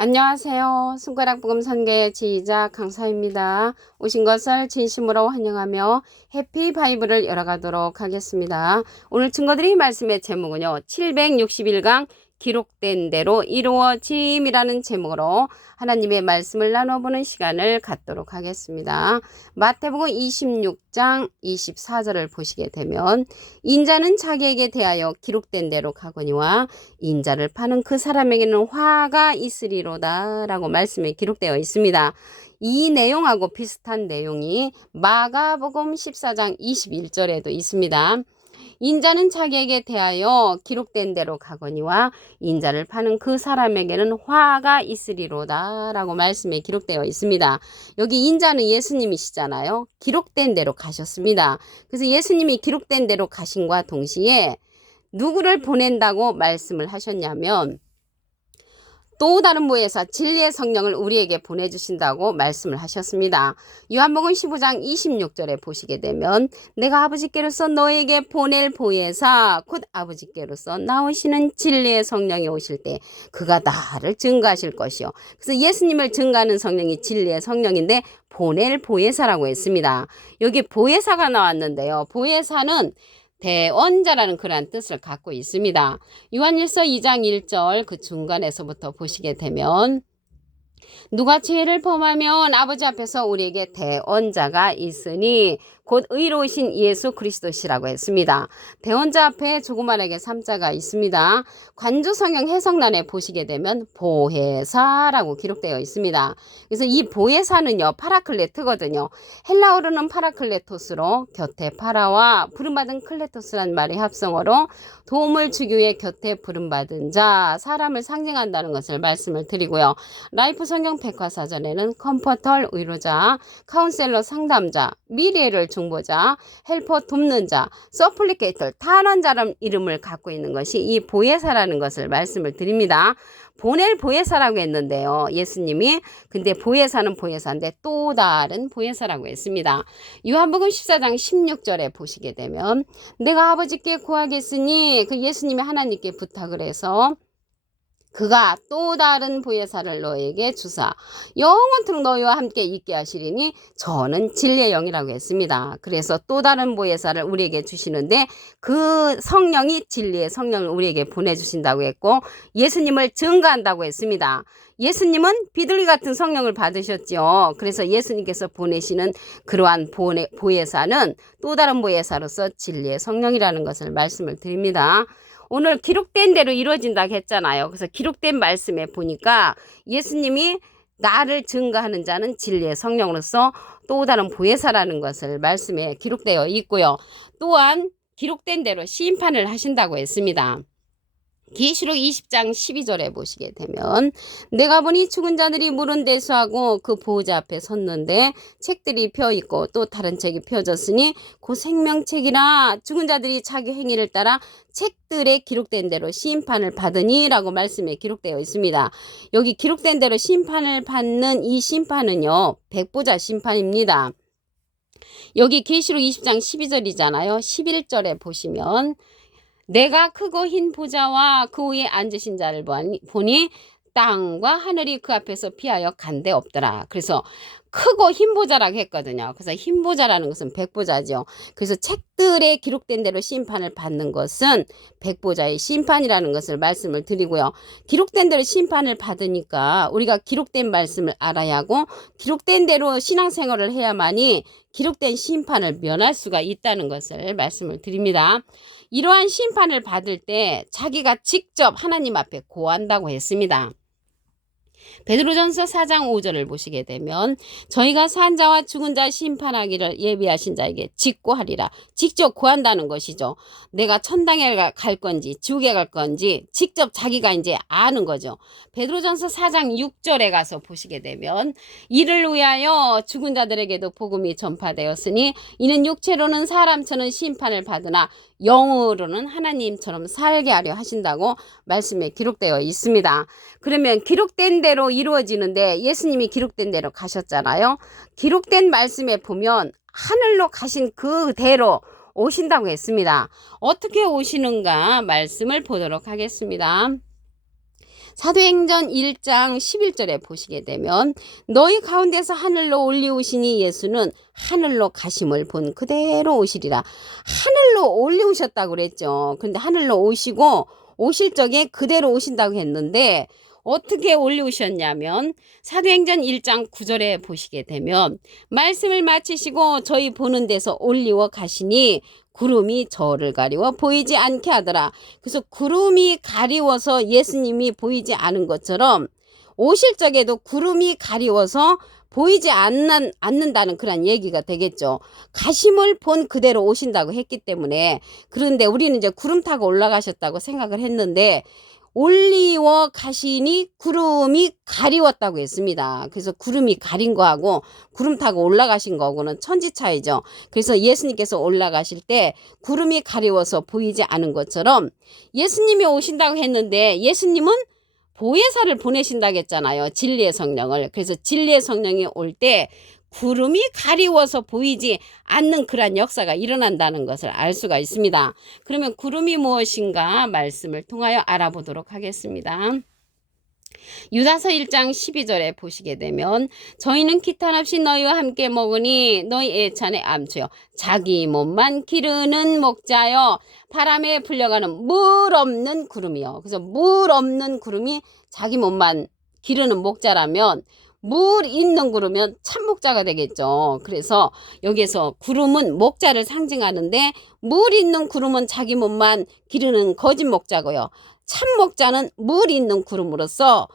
안녕하세요. 손가락 복음 선교의 지휘자 강사입니다. 오신 것을 진심으로 환영하며 해피 바이블을 열어가도록 하겠습니다. 오늘 증거드릴 말씀의 제목은요. 761강 기록된 대로 이루어짐이라는 제목으로 하나님의 말씀을 나눠보는 시간을 갖도록 하겠습니다. 마태복음 26장 24절을 보시게 되면 인자는 자기에게 대하여 기록된 대로 가거니와 인자를 파는 그 사람에게는 화가 있으리로다 라고 말씀에 기록되어 있습니다. 이 내용하고 비슷한 내용이 마가복음 14장 21절에도 있습니다. 인자는 자기에게 대하여 기록된 대로 가거니와 인자를 파는 그 사람에게는 화가 있으리로다 라고 말씀에 기록되어 있습니다. 여기 인자는 예수님이시잖아요. 기록된 대로 가셨습니다. 그래서 예수님이 기록된 대로 가신과 동시에 누구를 보낸다고 말씀을 하셨냐면 또 다른 보혜사 진리의 성령을 우리에게 보내주신다고 말씀을 하셨습니다. 요한복음 15장 26절에 보시게 되면 내가 아버지께로서 너에게 보낼 보혜사 곧 아버지께로서 나오시는 진리의 성령이 오실 때 그가 나를 증거하실 것이요. 그래서 예수님을 증거하는 성령이 진리의 성령인데 보낼 보혜사라고 했습니다. 여기 보혜사가 나왔는데요. 보혜사는 대언자라는 그러한 뜻을 갖고 있습니다. 요한일서 2장 1절 그 중간에서부터 보시게 되면 누가 죄를 범하면 아버지 앞에서 우리에게 대언자가 있으니 곧 의로우신 예수 그리스도시라고 했습니다. 대언자 앞에 조그만하게 3자가 있습니다. 관조성경 해석란에 보시게 되면 보혜사라고 기록되어 있습니다. 그래서 이 보혜사는요 파라클레트거든요. 헬라어로는 파라클레토스로 곁에 파라와 부름받은 클레토스란 말의 합성어로 도움을 주기 위해 곁에 부름받은 자, 사람을 상징한다는 것을 말씀을 드리고요. 라이프 성경 백과사전에는 컴포터 의로자, 카운셀러 상담자, 미래를 중보자, 헬퍼 돕는 자, 서플리케이터 탄원자라는 이름을 갖고 있는 것이 이 보혜사라는 것을 말씀을 드립니다. 보낼 보혜사라고 했는데요. 예수님이 근데 보혜사는 보혜사인데 또 다른 보혜사라고 했습니다. 요한복음 14장 16절에 보시게 되면 내가 아버지께 구하겠으니 그 예수님이 하나님께 부탁을 해서 그가 또 다른 보혜사를 너에게 주사 영원토록 너희와 함께 있게 하시리니 저는 진리의 영이라고 했습니다. 그래서 또 다른 보혜사를 우리에게 주시는데 그 성령이 진리의 성령을 우리에게 보내주신다고 했고 예수님을 증거한다고 했습니다. 예수님은 비둘기 같은 성령을 받으셨죠. 그래서 예수님께서 보내시는 그러한 보혜사는 또 다른 보혜사로서 진리의 성령이라는 것을 말씀을 드립니다. 오늘 기록된 대로 이루어진다고 했잖아요. 그래서 기록된 말씀에 보니까 예수님이 나를 증거하는 자는 진리의 성령으로서 또 다른 보혜사라는 것을 말씀에 기록되어 있고요. 또한 기록된 대로 심판을 하신다고 했습니다. 계시록 20장 12절에 보시게 되면 내가 보니 죽은 자들이 물은 대수하고 그 보호자 앞에 섰는데 책들이 펴있고 또 다른 책이 펴졌으니 그 생명책이라 죽은 자들이 자기 행위를 따라 책들에 기록된 대로 심판을 받으니 라고 말씀에 기록되어 있습니다. 여기 기록된 대로 심판을 받는 이 심판은요 백보자 심판입니다. 여기 계시록 20장 12절이잖아요. 11절에 보시면 내가 크고 흰 보좌와 그 위에 앉으신 자를 보니 땅과 하늘이 그 앞에서 피하여 간데 없더라. 그래서 크고 흰 보좌라고 했거든요. 그래서 흰 보좌라는 것은 백보좌죠. 그래서 책들에 기록된 대로 심판을 받는 것은 백보좌의 심판이라는 것을 말씀을 드리고요. 기록된 대로 심판을 받으니까 우리가 기록된 말씀을 알아야 하고 기록된 대로 신앙생활을 해야만이 기록된 심판을 면할 수가 있다는 것을 말씀을 드립니다. 이러한 심판을 받을 때 자기가 직접 하나님 앞에 고한다고 했습니다. 베드로전서 4장 5절을 보시게 되면 저희가 산 자와 죽은 자 심판하기를 예비하신 자에게 직고하리라. 직접 구한다는 것이죠. 내가 천당에 갈 건지 지옥에 갈 건지 직접 자기가 이제 아는 거죠. 베드로전서 4장 6절에 가서 보시게 되면 이를 위하여 죽은 자들에게도 복음이 전파되었으니 이는 육체로는 사람처럼 심판을 받으나 영으로는 하나님처럼 살게 하려 하신다고 말씀에 기록되어 있습니다. 그러면 기록된 대로 이루어지는데 예수님이 기록된 대로 가셨잖아요. 기록된 말씀에 보면 하늘로 가신 그대로 오신다고 했습니다. 어떻게 오시는가 말씀을 보도록 하겠습니다. 사도행전 1장 11절에 보시게 되면 너희 가운데서 하늘로 올리우시니 예수는 하늘로 가심을 본 그대로 오시리라. 하늘로 올리우셨다고 그랬죠. 그런데 하늘로 오시고 오실 적에 그대로 오신다고 했는데 어떻게 올리우셨냐면 사도행전 1장 9절에 보시게 되면 말씀을 마치시고 저희 보는 데서 올리워 가시니 구름이 저를 가리워 보이지 않게 하더라. 그래서 구름이 가리워서 예수님이 보이지 않은 것처럼 오실 적에도 구름이 가리워서 보이지 않는다는 그런 얘기가 되겠죠. 가심을 본 그대로 오신다고 했기 때문에. 그런데 우리는 이제 구름 타고 올라가셨다고 생각을 했는데 올리워 가시니 구름이 가리웠다고 했습니다. 그래서 구름이 가린 거하고 구름 타고 올라가신 거하고는 천지 차이죠. 그래서 예수님께서 올라가실 때 구름이 가리워서 보이지 않은 것처럼 예수님이 오신다고 했는데 예수님은 보혜사를 보내신다고 했잖아요. 진리의 성령을. 그래서 진리의 성령이 올 때 구름이 가리워서 보이지 않는 그런 역사가 일어난다는 것을 알 수가 있습니다. 그러면 구름이 무엇인가 말씀을 통하여 알아보도록 하겠습니다. 유다서 1장 12절에 보시게 되면 저희는 기탄 없이 너희와 함께 먹으니 너희 애찬의 암초여 자기 몸만 기르는 목자여 바람에 불려가는 물 없는 구름이요. 그래서 물 없는 구름이 자기 몸만 기르는 목자라면 물 있는 구름은 참목자가 되겠죠. 그래서 여기에서 구름은 목자를 상징하는데 물 있는 구름은 자기 몸만 기르는 거짓 목자고요. 참목자는 물 있는 구름으로서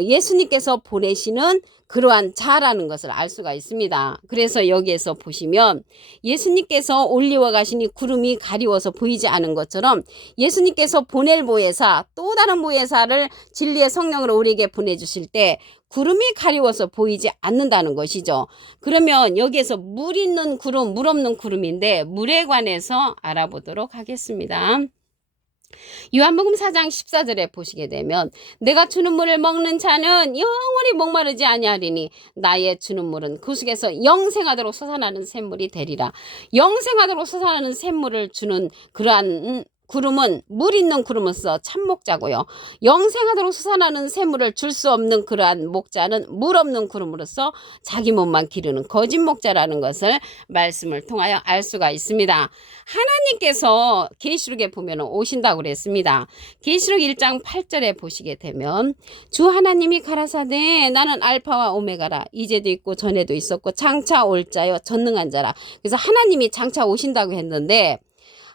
예수님께서 보내시는 그러한 자라는 것을 알 수가 있습니다. 그래서 여기에서 보시면 예수님께서 올리워 가시니 구름이 가리워서 보이지 않은 것처럼 예수님께서 보낼 보혜사 또 다른 보혜사를 진리의 성령으로 우리에게 보내주실 때 구름이 가리워서 보이지 않는다는 것이죠. 그러면 여기에서 물 있는 구름, 물 없는 구름인데 물에 관해서 알아보도록 하겠습니다. 요한복음 4장 14절에 보시게 되면 내가 주는 물을 먹는 자는 영원히 목마르지 아니하리니 나의 주는 물은 그 속에서 영생하도록 솟아나는 샘물이 되리라. 영생하도록 솟아나는 샘물을 주는 그러한 구름은 물 있는 구름으로서 참목자고요. 영생하도록 솟아나는 샘물을 줄 수 없는 그러한 목자는 물 없는 구름으로서 자기 몸만 기르는 거짓 목자라는 것을 말씀을 통하여 알 수가 있습니다. 하나님께서 계시록에 보면 오신다고 그랬습니다. 계시록 1장 8절에 보시게 되면 주 하나님이 가라사대 나는 알파와 오메가라 이제도 있고 전에도 있었고 장차 올 자여 전능한 자라. 그래서 하나님이 장차 오신다고 했는데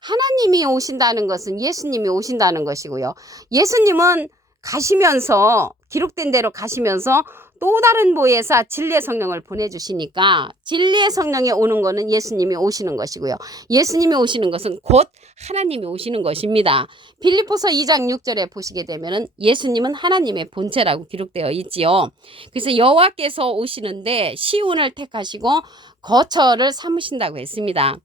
하나님이 오신다는 것은 예수님이 오신다는 것이고요. 예수님은 가시면서 기록된 대로 가시면서 또 다른 보혜사 진리의 성령을 보내주시니까 진리의 성령이 오는 것은 예수님이 오시는 것이고요. 예수님이 오시는 것은 곧 하나님이 오시는 것입니다. 빌립보서 2장 6절에 보시게 되면 예수님은 하나님의 본체라고 기록되어 있지요. 그래서 여호와께서 오시는데 시온을 택하시고 거처를 삼으신다고 했습니다.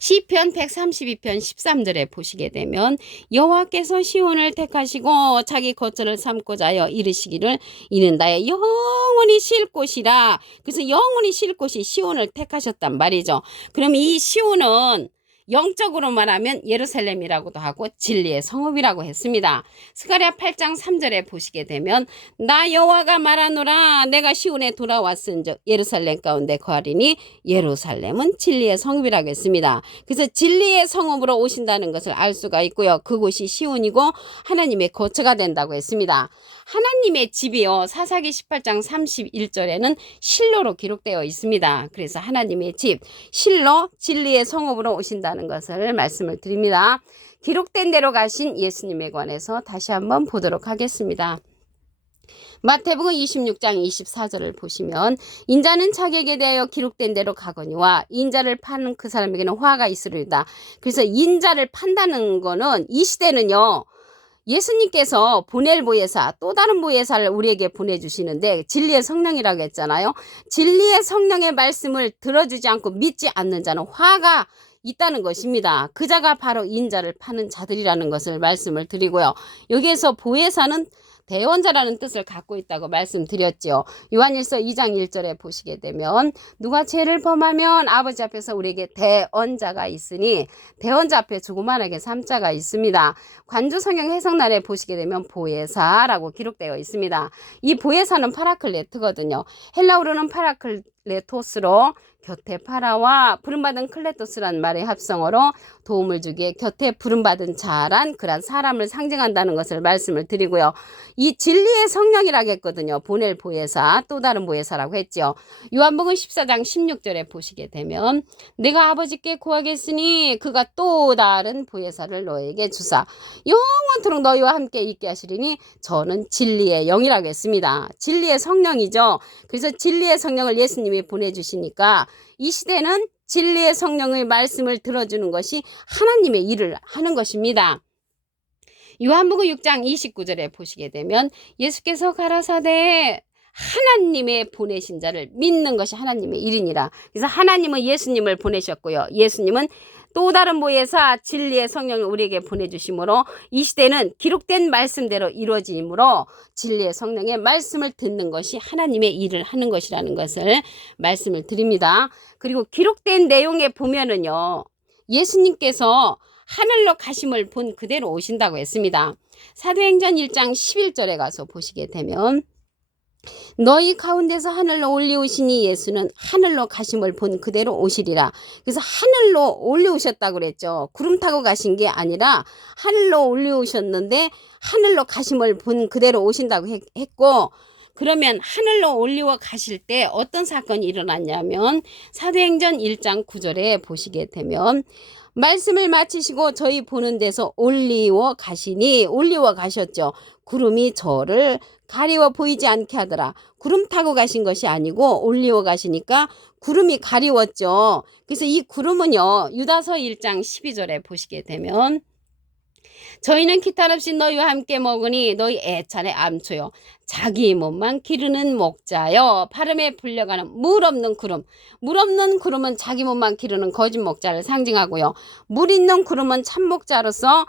시편 132편 13절에 보시게 되면 여호와께서 시온을 택하시고 자기 거처를 삼고자 하여 이르시기를 이는 나의 영원히 쉴 곳이라. 그래서 영원히 쉴 곳이 시온을 택하셨단 말이죠. 그럼 이 시온은 영적으로 말하면 예루살렘이라고도 하고 진리의 성읍이라고 했습니다. 스가랴 8장 3절에 보시게 되면 나 여호와가 말하노라 내가 시온에 돌아왔은즉 예루살렘 가운데 거하리니 예루살렘은 진리의 성읍이라고 했습니다. 그래서 진리의 성읍으로 오신다는 것을 알 수가 있고요. 그곳이 시온이고 하나님의 거처가 된다고 했습니다. 하나님의 집이요 사사기 18장 31절에는 실로로 기록되어 있습니다. 그래서 하나님의 집 실로 진리의 성읍으로 오신다는 것을 말씀을 드립니다. 기록된 대로 가신 예수님에 관해서 다시 한번 보도록 하겠습니다. 마태복음 26장 24절을 보시면 인자는 자기에게 대하여 기록된 대로 가거니와 인자를 파는 그 사람에게는 화가 있으리다. 그래서 인자를 판다는 거는 이 시대는요. 예수님께서 보낼 보혜사 또 다른 보혜사를 우리에게 보내주시는데 진리의 성령이라고 했잖아요. 진리의 성령의 말씀을 들어주지 않고 믿지 않는 자는 화가 있다는 것입니다. 그 자가 바로 인자를 파는 자들이라는 것을 말씀을 드리고요. 여기에서 보혜사는 대원자라는 뜻을 갖고 있다고 말씀드렸죠. 요한일서 2장 1절에 보시게 되면 누가 죄를 범하면 아버지 앞에서 우리에게 대언자가 있으니 대언자 앞에 조그만하게 3자가 있습니다. 관주 성경 해석란에 보시게 되면 보혜사라고 기록되어 있습니다. 이 보혜사는 파라클레트거든요. 헬라어로는 파라클레토스로 곁에 파라와 부름받은 클레토스란 말의 합성어로 도움을 주기에 곁에 부름받은 자란 그런 사람을 상징한다는 것을 말씀을 드리고요. 이 진리의 성령이라고 했거든요. 보낼 보혜사, 또 다른 보혜사라고 했죠. 요한복음 14장 16절에 보시게 되면 내가 아버지께 구하겠으니 그가 또 다른 보혜사를 너에게 주사 영원토록 너희와 함께 있게 하시리니 저는 진리의 영이라고 했습니다. 진리의 성령이죠. 그래서 진리의 성령을 예수님이 보내주시니까 이 시대는 진리의 성령의 말씀을 들어주는 것이 하나님의 일을 하는 것입니다. 요한복음 6장 29절에 보시게 되면 예수께서 가라사대 하나님의 보내신 자를 믿는 것이 하나님의 일이니라. 그래서 하나님은 예수님을 보내셨고요. 예수님은 또 다른 보혜사 진리의 성령을 우리에게 보내주심으로 이 시대는 기록된 말씀대로 이루어지므로 진리의 성령의 말씀을 듣는 것이 하나님의 일을 하는 것이라는 것을 말씀을 드립니다. 그리고 기록된 내용에 보면은요. 예수님께서 하늘로 가심을 본 그대로 오신다고 했습니다. 사도행전 1장 11절에 가서 보시게 되면 너희 가운데서 하늘로 올리우시니 예수는 하늘로 가심을 본 그대로 오시리라. 그래서 하늘로 올리우셨다고 그랬죠. 구름 타고 가신 게 아니라 하늘로 올리우셨는데 하늘로 가심을 본 그대로 오신다고 했고 그러면 하늘로 올리워 가실 때 어떤 사건이 일어났냐면 사도행전 1장 9절에 보시게 되면 말씀을 마치시고 저희 보는 데서 올리워 가시니 올리워 가셨죠. 구름이 저를 가리워 보이지 않게 하더라. 구름 타고 가신 것이 아니고 올리워 가시니까 구름이 가리웠죠. 그래서 이 구름은요. 유다서 1장 12절에 보시게 되면 저희는 기탈 없이 너희와 함께 먹으니 너희 애찬의 암초요. 자기 몸만 기르는 목자요. 바람에 불려가는 물 없는 구름. 물 없는 구름은 자기 몸만 기르는 거짓 목자를 상징하고요. 물 있는 구름은 참 목자로서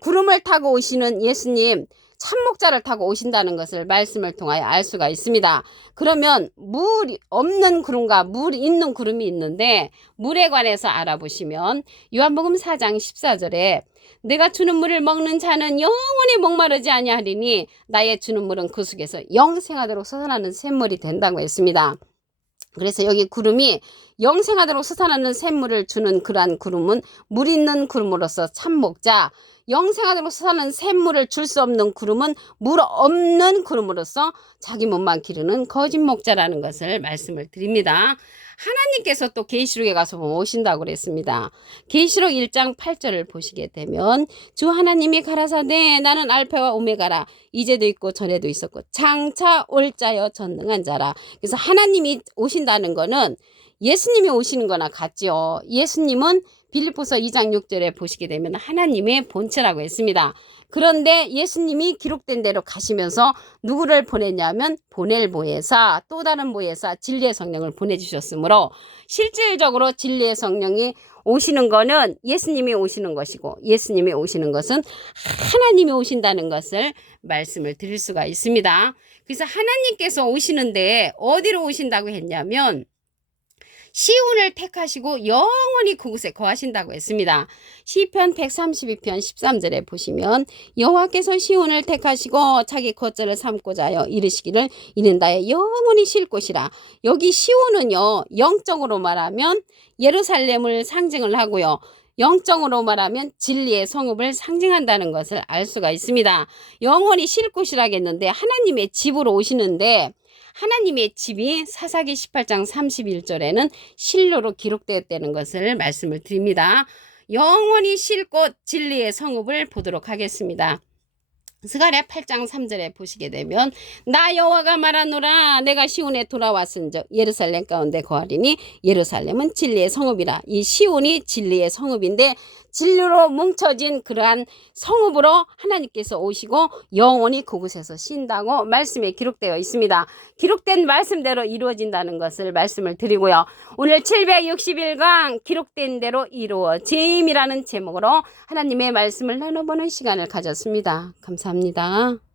구름을 타고 오시는 예수님 참목자를 타고 오신다는 것을 말씀을 통하여 알 수가 있습니다. 그러면 물 없는 구름과 물 있는 구름이 있는데 물에 관해서 알아보시면 요한복음 4장 14절에 내가 주는 물을 먹는 자는 영원히 목마르지 아니하리니 나의 주는 물은 그 속에서 영생하도록 솟아나는 샘물이 된다고 했습니다. 그래서 여기 구름이 영생하도록 솟아나는 샘물을 주는 그러한 구름은 물 있는 구름으로서 참목자, 영생하도록 솟아나는 샘물을 줄 수 없는 구름은 물 없는 구름으로서 자기 몸만 기르는 거짓 목자라는 것을 말씀을 드립니다. 하나님께서 또 계시록에 가서 오신다고 그랬습니다. 계시록 1장 8절을 보시게 되면 주 하나님이 가라사대 나는 알파와 오메가라 이제도 있고 전에도 있었고 장차 올 자여 전능한 자라. 그래서 하나님이 오신다는 거는 예수님이 오시는 거나 같죠. 예수님은 빌립보서 2장 6절에 보시게 되면 하나님의 본체라고 했습니다. 그런데 예수님이 기록된 대로 가시면서 누구를 보냈냐면 보낼 보혜사, 또 다른 보혜사 진리의 성령을 보내주셨으므로 실질적으로 진리의 성령이 오시는 거는 예수님이 오시는 것이고 예수님이 오시는 것은 하나님이 오신다는 것을 말씀을 드릴 수가 있습니다. 그래서 하나님께서 오시는데 어디로 오신다고 했냐면 시온을 택하시고 영원히 그곳에 거하신다고 했습니다. 시편 132편 13절에 보시면 여호와께서 시온을 택하시고 자기 거처를 삼고자 하여 이르시기를 이는 나의 영원히 쉴 곳이라. 여기 시온은요 영적으로 말하면 예루살렘을 상징을 하고요. 영적으로 말하면 진리의 성읍을 상징한다는 것을 알 수가 있습니다. 영원히 쉴 곳이라겠는데 하나님의 집으로 오시는데 하나님의 집이 사사기 18장 31절에는 실로로 기록되었다는 것을 말씀을 드립니다. 영원히 쉴 곳 진리의 성읍을 보도록 하겠습니다. 스가랴 8장 3절에 보시게 되면 나 여호와가 말하노라 내가 시온에 돌아왔은즉 예루살렘 가운데 거하리니 예루살렘은 진리의 성읍이라. 이 시온이 진리의 성읍인데 진리로 뭉쳐진 그러한 성읍으로 하나님께서 오시고 영원히 그곳에서 쉰다고 말씀에 기록되어 있습니다. 기록된 말씀대로 이루어진다는 것을 말씀을 드리고요. 오늘 760일간 기록된 대로 이루어짐이라는 제목으로 하나님의 말씀을 나눠보는 시간을 가졌습니다. 감사합니다.